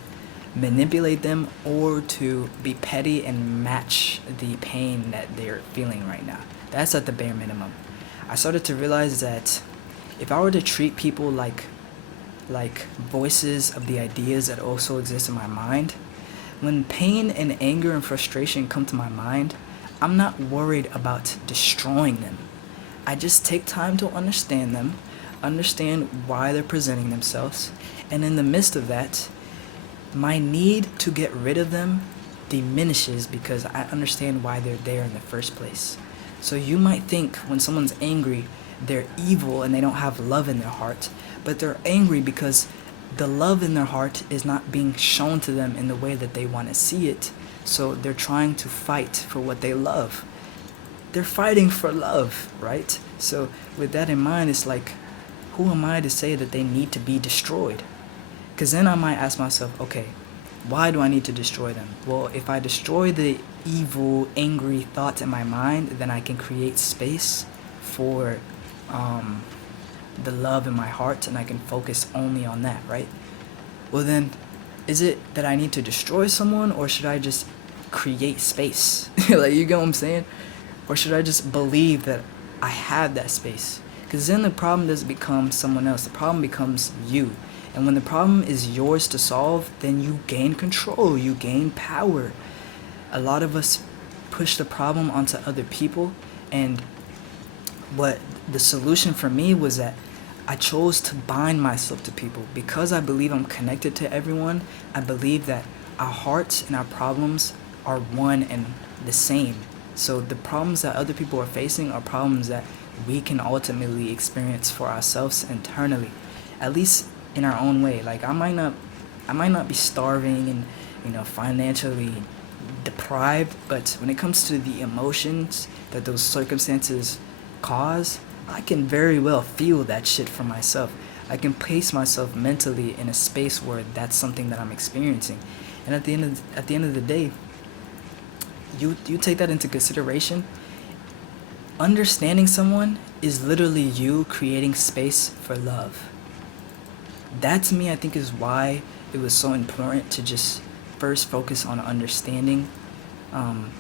manipulate them or to be petty and match the pain that they're feeling right now. That's at the bare minimum. I started to realize that if I were to treat people like voices of the ideas that also exist in my mind, when pain and anger and frustration come to my mind, I'm not worried about destroying them. I just take time to understand them, understand why they're presenting themselves, and in the midst of that, my need to get rid of them diminishes because I understand why they're there in the first place. So you might think when someone's angry, they're evil and they don't have love in their heart, but they're angry because the love in their heart is not being shown to them in the way that they want to see it. So they're trying to fight for what they love. They're fighting for love, right? So with that in mind, it's like, who am I to say that they need to be destroyed? Because then I might ask myself, okay, why do I need to destroy them? Well, if I destroy the evil, angry thoughts in my mind, then I can create space for the love in my heart, and I can focus only on that, right? Well then, is it that I need to destroy someone, or should I just create space? Like, you get what I'm saying? Or should I just believe that I have that space? Because then the problem doesn't become someone else. The problem becomes you. And when the problem is yours to solve, then you gain control, you gain power. A lot of us push the problem onto other people, and what the solution for me was that I chose to bind myself to people. Because I believe I'm connected to everyone, I believe that our hearts and our problems are one and the same. So the problems that other people are facing are problems that we can ultimately experience for ourselves internally, at least in our own way. Like, I might not be starving and financially deprived, but when it comes to the emotions that those circumstances cause, I can very well feel that shit for myself. I can place myself mentally in a space where that's something that I'm experiencing. And at the end of the day, you take that into consideration. Understanding someone is literally you creating space for love. That to me, I think, is why it was so important to just first focus on understanding um,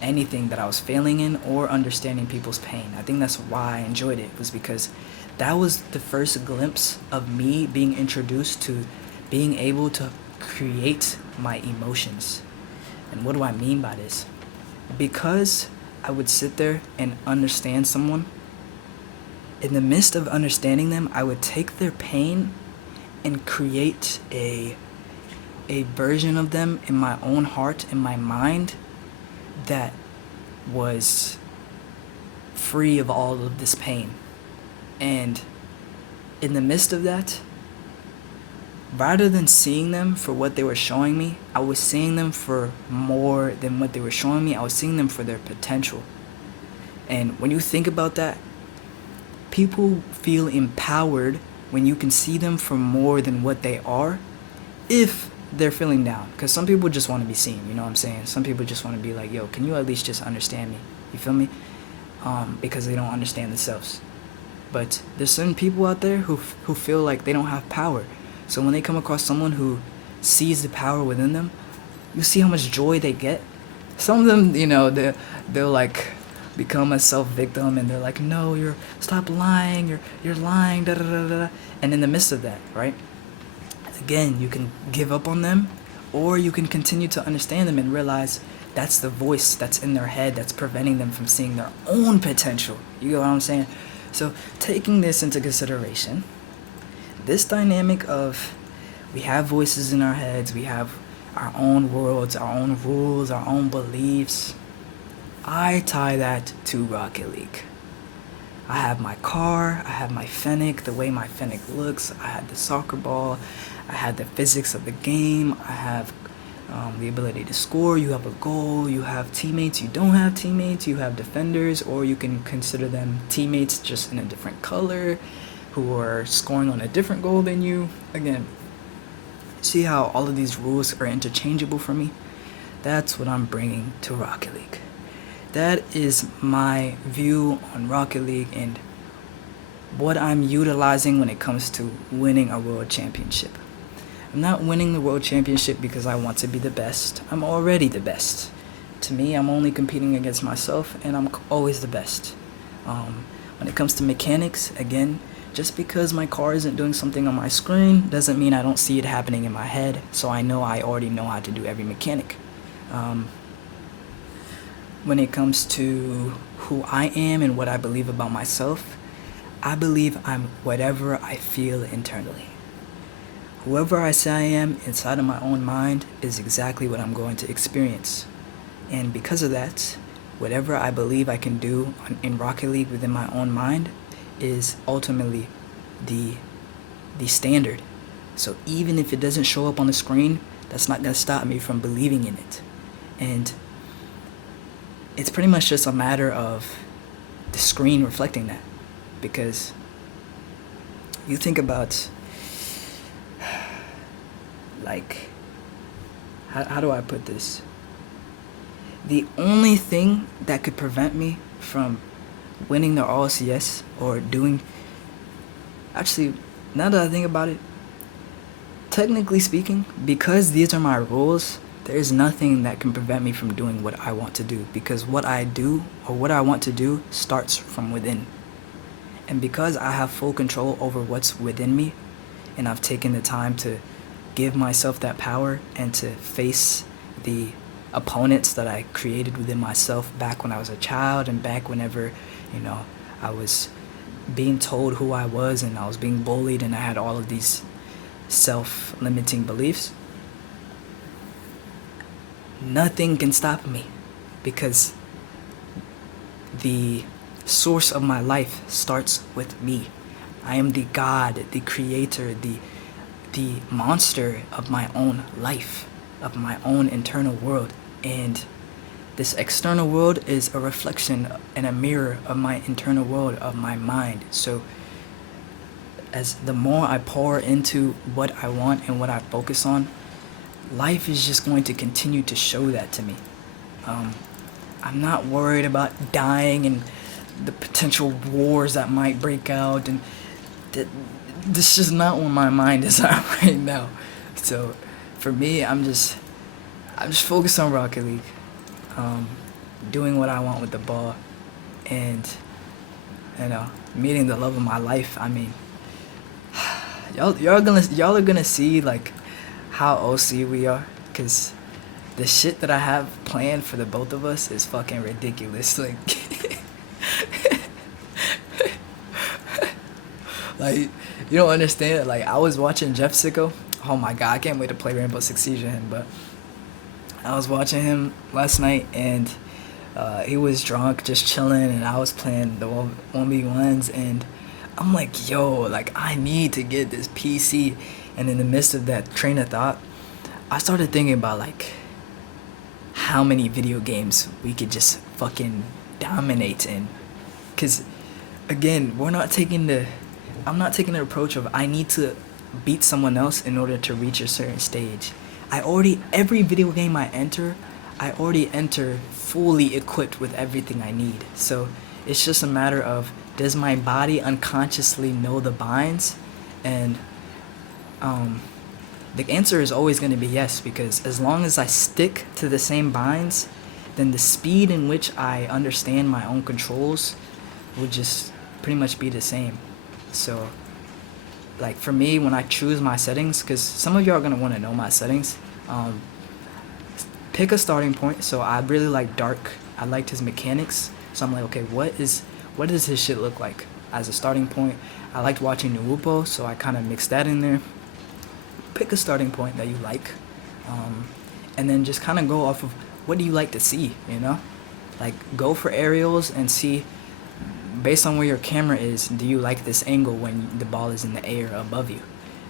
anything that I was failing in, or understanding people's pain. I think that's why I enjoyed it, was because that was the first glimpse of me being introduced to being able to create my emotions. And what do I mean by this? Because I would sit there and understand someone, in the midst of understanding them, I would take their pain and create a version of them in my own heart, in my mind, that was free of all of this pain. And in the midst of that, rather than seeing them for what they were showing me, I was seeing them for more than what they were showing me. I was seeing them for their potential. And when you think about that, people feel empowered when you can see them for more than what they are, if they're feeling down. Because some people just want to be seen, you know what I'm saying? Some people just want to be like, yo, can you at least just understand me? You feel me? Because they don't understand themselves. But there's certain people out there who feel like they don't have power. So when they come across someone who sees the power within them, you see how much joy they get. Some of them, they'll like become a self-victim, and they're like, no, stop lying, you're lying, da da da da. And in the midst of that, right? Again, you can give up on them, or you can continue to understand them and realize that's the voice that's in their head that's preventing them from seeing their own potential. You get what I'm saying? So taking this into consideration, this dynamic of, we have voices in our heads, we have our own worlds, our own rules, our own beliefs. I tie that to Rocket League. I have my car, I have my Fennec, the way my Fennec looks, I had the soccer ball, I had the physics of the game, I have the ability to score, you have a goal, you have teammates, you don't have teammates, you have defenders, or you can consider them teammates just in a different color, who are scoring on a different goal than you. Again, see how all of these rules are interchangeable for me? That's what I'm bringing to Rocket League. That is my view on Rocket League and what I'm utilizing when it comes to winning a world championship. I'm not winning the world championship because I want to be the best. I'm already the best. To me, I'm only competing against myself, and I'm always the best. When it comes to mechanics, again, just because my car isn't doing something on my screen doesn't mean I don't see it happening in my head, so I already know how to do every mechanic. When it comes to who I am and what I believe about myself, I believe I'm whatever I feel internally. Whoever I say I am inside of my own mind is exactly what I'm going to experience. And because of that, whatever I believe I can do in Rocket League within my own mind is ultimately the standard. So even if it doesn't show up on the screen, that's not going to stop me from believing in it. And it's pretty much just a matter of the screen reflecting that. Because you think about, like, how do I put this? The only thing that could prevent me from winning the RLCS or doing... Actually, now that I think about it, technically speaking, because these are my rules, there is nothing that can prevent me from doing what I want to do, because what I do or what I want to do starts from within. And because I have full control over what's within me, and I've taken the time to give myself that power and to face the opponents that I created within myself back when I was a child, and back whenever, I was being told who I was and I was being bullied and I had all of these self-limiting beliefs, nothing can stop me, because the source of my life starts with me. I am the God, the creator, the monster of my own life. of my own internal world, and this external world is a reflection and a mirror of my internal world, of my mind. So as the more I pour into what I want and what I focus on, life is just going to continue to show that to me. Um, I'm not worried about dying and the potential wars that might break out, and th- this is not where my mind is at right now. So for me, I'm just focused on Rocket League, um, doing what I want with the ball, and meeting the love of my life. I mean, y'all are gonna see like how OC we are, cause the shit that I have planned for the both of us is fucking ridiculous. Like, like you don't understand. Like, I was watching Jeff Sicko. Oh my god, I can't wait to play Rainbow Six Siege with him. But I was watching him last night, and he was drunk, just chilling, and I was playing the 1v1s, and I'm like, yo, like, I need to get this PC. And in the midst of that train of thought, I started thinking about, like, how many video games we could just fucking dominate in. Because, again, I'm not taking the approach of I need to beat someone else in order to reach a certain stage. Every video game I already enter fully equipped with everything I need. So it's just a matter of, does my body unconsciously know the binds? And the answer is always going to be yes, because as long as I stick to the same binds, then the speed in which I understand my own controls would just pretty much be the same. So, like, for me, when I choose my settings, because some of y'all are going to want to know my settings, pick a starting point. So I really like Dark. I liked his mechanics. So I'm like, okay, what does his shit look like as a starting point? I liked watching Nuupo, so I kind of mixed that in there. Pick a starting point that you like, and then just kind of go off of what do you like to see, Like, go for aerials and see, based on where your camera is, do you like this angle when the ball is in the air above you?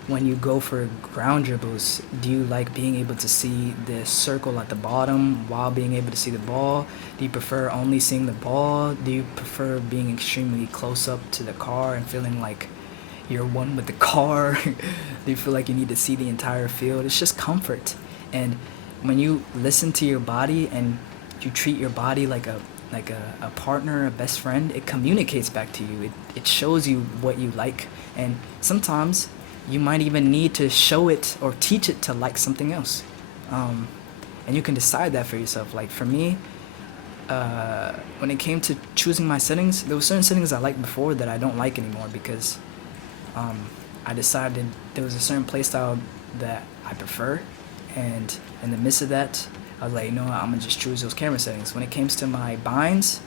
When you go for ground dribbles, do you like being able to see the circle at the bottom while being able to see the ball? Do you prefer only seeing the ball? Do you prefer being extremely close up to the car and feeling like you're one with the car? Do you feel like you need to see the entire field? It's just comfort. And when you listen to your body and you treat your body like a partner, a best friend, it communicates back to you. It shows you what you like. And sometimes you might even need to show it or teach it to like something else. And you can decide that for yourself. Like, for me, when it came to choosing my settings, there were certain settings I liked before that I don't like anymore, because I decided there was a certain playstyle that I prefer, and in the midst of that, I was like, you know what, I'm gonna just choose those camera settings. When it comes to my binds,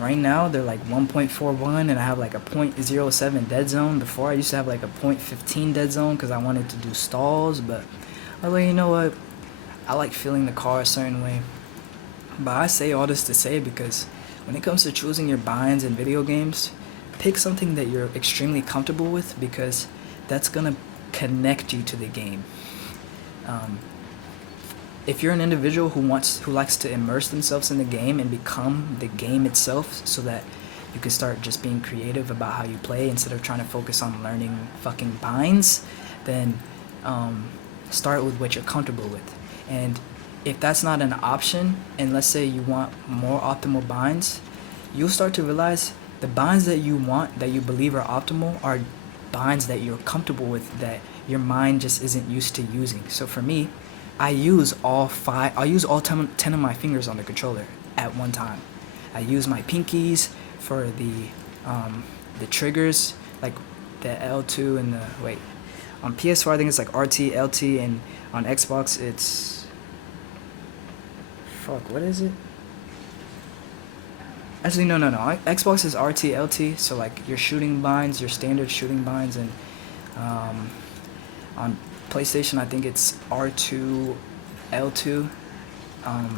right now they're like 1.41, and I have like a 0.07 dead zone. Before, I used to have like a 0.15 dead zone because I wanted to do stalls, but I was like, you know what, I like feeling the car a certain way. But I say all this to say, because when it comes to choosing your binds in video games, pick something that you're extremely comfortable with, because that's gonna connect you to the game. If you're an individual who likes to immerse themselves in the game and become the game itself, so that you can start just being creative about how you play instead of trying to focus on learning fucking binds, then start with what you're comfortable with. And if that's not an option, and let's say you want more optimal binds, you'll start to realize the binds that you want, that you believe are optimal, are binds that you're comfortable with, that your mind just isn't used to using. So for me, I use all 10 of my fingers on the controller at one time. I use my pinkies for the triggers, like the L2 and on PS4 I think it's like RT, LT, and on Xbox it's, what is it? Actually, no. Xbox is RT, LT, so like your shooting binds, your standard shooting binds, and on PlayStation I think it's R2, L2. I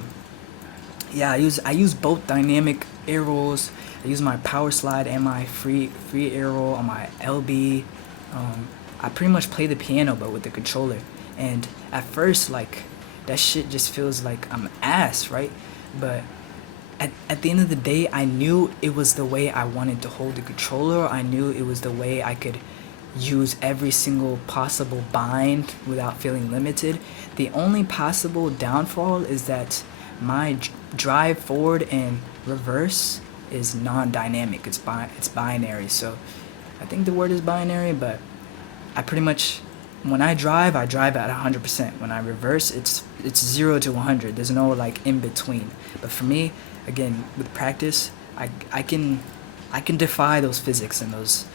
use both dynamic arrows. I use my power slide and my free arrow on my LB. I pretty much play the piano but with the controller, And at first, like, that shit just feels like I'm ass, right? But at the end of the day, I knew it was the way I wanted to hold the controller. I knew it was the way I could use every single possible bind without feeling limited. The only possible downfall is that my drive forward and reverse is non-dynamic. It's binary. So I think the word is binary, but I pretty much, when I drive at 100%. When I reverse, it's 0 to 100. There's no like in between. But for me, again, with practice, I can defy those physics and those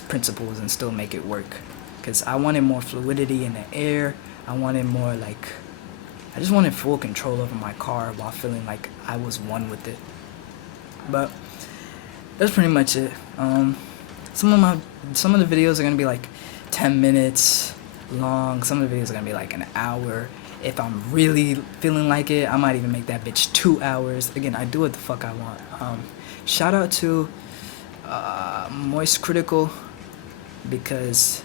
principles and still make it work. Cause I wanted more fluidity in the air. I wanted more like, I just wanted full control over my car while feeling like I was one with it. But that's pretty much it. Some of the videos are gonna be like 10 minutes long. Some of the videos are gonna be like an hour. If I'm really feeling like it, I might even make that bitch 2 hours. Again, I do what the fuck I want. Shout out to Moist Critical, because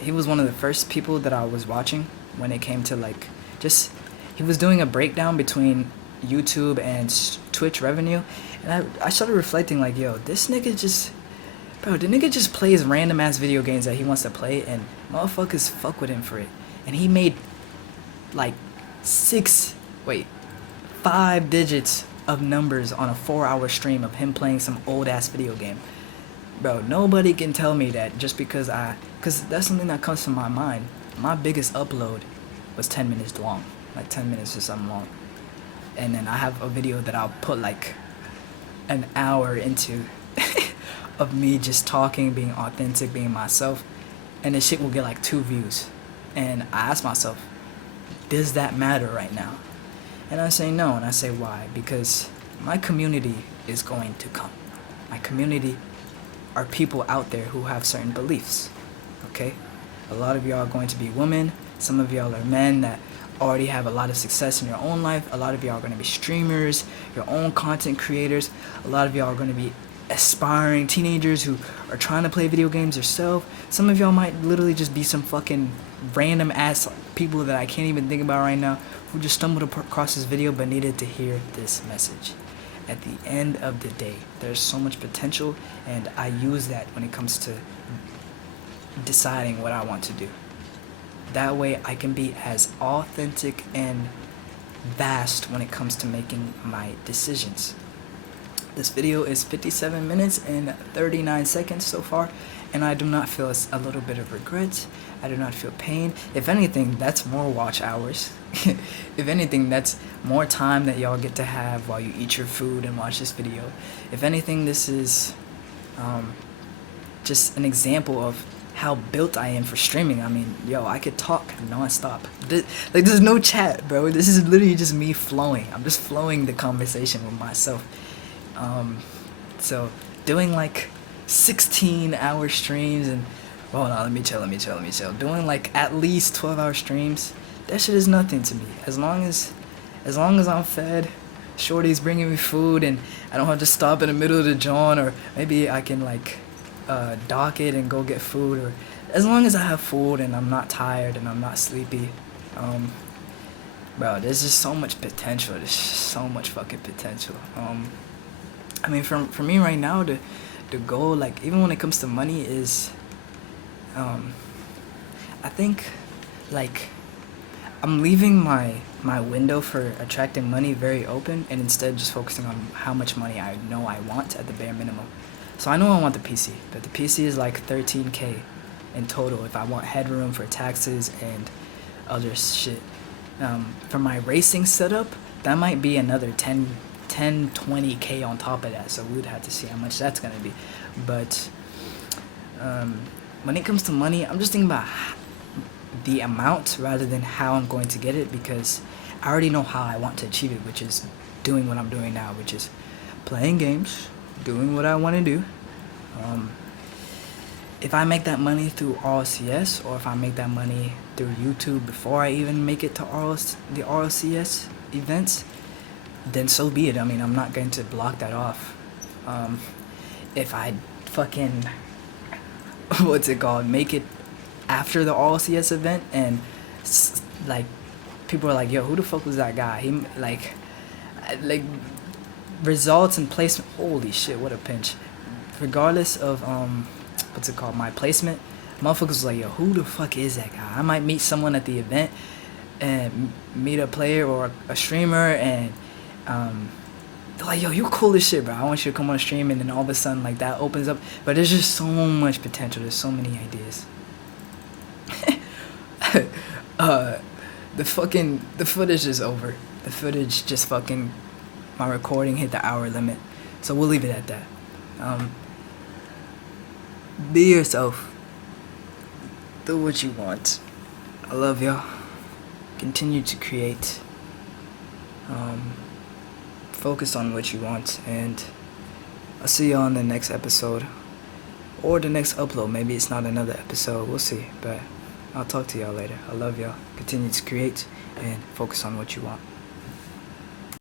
he was one of the first people that I was watching when it came to like, just, he was doing a breakdown between YouTube and Twitch revenue, and I started reflecting like, yo, this nigga just, bro, the nigga just plays random ass video games that he wants to play, and motherfuckers fuck with him for it. And he made like 5 digits of numbers on a 4-hour stream of him playing some old ass video game. Bro, nobody can tell me that just because cause that's something that comes to my mind. My biggest upload was 10 minutes long, like 10 minutes or something long. And then I have a video that I'll put like an hour into of me just talking, being authentic, being myself, and this shit will get like 2 views. And I ask myself, does that matter right now? And I say no, and I say why? Because my community is going to come. My community are people out there who have certain beliefs, okay? A lot of y'all are going to be women. Some of y'all are men that already have a lot of success in your own life. A lot of y'all are going to be streamers, your own content creators. A lot of y'all are going to be aspiring teenagers who are trying to play video games yourself. Some of y'all might literally just be some fucking random ass people that I can't even think about right now, who just stumbled across this video but needed to hear this message. At the end of the day, there's so much potential, and I use that when it comes to deciding what I want to do. That way I can be as authentic and vast when it comes to making my decisions. This video is 57 minutes and 39 seconds so far, and I do not feel a little bit of regret. I do not feel pain. If anything, that's more watch hours. If anything, that's more time that y'all get to have while you eat your food and watch this video. If anything, this is just an example of how built I am for streaming. I mean, yo, I could talk non-stop. There's no chat, bro. This is literally just me flowing. I'm just flowing the conversation with myself. So doing like 16-hour streams and, oh no, let me chill. Doing like at least 12-hour streams, that shit is nothing to me. As long as I'm fed, Shorty's bringing me food, and I don't have to stop in the middle of the joint, or maybe I can like dock it and go get food, or as long as I have food and I'm not tired and I'm not sleepy, bro, there's just so much potential. There's so much fucking potential. I mean, for me right now, the goal, like, even when it comes to money, is, I think, like, I'm leaving my window for attracting money very open, and instead just focusing on how much money I know I want at the bare minimum. So I know I want the PC, but the PC is like 13K in total if I want headroom for taxes and other shit. For my racing setup, that might be another 20K on top of that, so we'd have to see how much that's gonna be. But when it comes to money, I'm just thinking about the amount rather than how I'm going to get it, because I already know how I want to achieve it, which is doing what I'm doing now, which is playing games, doing what I want to do. If I make that money through RLCS, or if I make that money through YouTube before I even make it to the RLCS events, then so be it. I mean, I'm not going to block that off. If I fucking, what's it called, make it after the RLCS event, and like people are like, "Yo, who the fuck was that guy?" He like results and placement. Holy shit, what a pinch! Regardless of what's it called, my placement, motherfuckers was like, "Yo, who the fuck is that guy?" I might meet someone at the event and meet a player or a streamer, and they're like, "Yo, you cool as shit, bro. I want you to come on a stream," and then all of a sudden, like, that opens up. But there's just so much potential. There's so many ideas. The footage is over. The footage just fucking, my recording hit the hour limit. So we'll leave it at that. Be yourself. Do what you want. I love y'all. Continue to create. Focus on what you want, and I'll see y'all on the next episode. Or the next upload. Maybe it's not another episode. We'll see. But I'll talk to y'all later. I love y'all. Continue to create and focus on what you want.